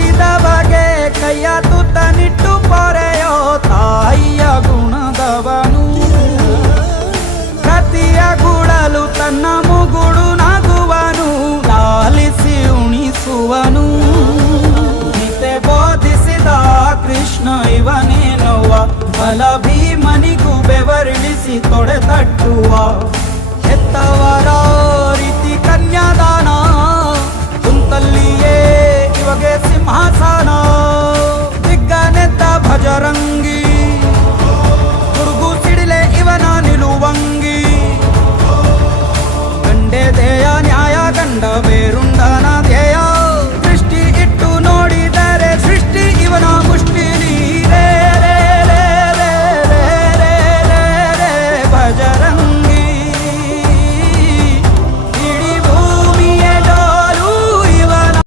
ಬೋಧಿಸಿದ ಬಗೆ ಕೈಯ ತುತ್ತನಿಟ್ಟು ಪೊರೆಯೋ ತಾಯಿಯ ಗುಣದವನು. ಕತಿಯ ಗುಡಲು ತನ್ನ ಮುಗುಡು ನಗುವನು, ಲಾಲಿಸಿ ಉಣಿಸುವನು. ಗೀತೆ ಬೋಧಿಸಿದ ಕೃಷ್ಣ ಇವನೇನೋವ, ಬಲ ಭೀಮನಿಗೂ ಬೆವರಿಳಿಸಿ ತೊಡೆ ತಟ್ಟುವ. ಹೆತ್ತವರ ರೀತಿ ಕನ್ಯಾದಾನ, ಕುಂತಲ್ಲಿಯೇ ಇವಗೆ ಸಿಂಹಾಸನ. ದಿಗ್ಗನೆದ್ದ ಭಜರಂಗಿ, ಗುರುಗು ಸಿಡಿಲೆ ಇವನ ನಿಲುವಂಗಿ. ಗಂಡೆದೆಯ ನ್ಯಾಯ ಗಂಡ ಬೇರು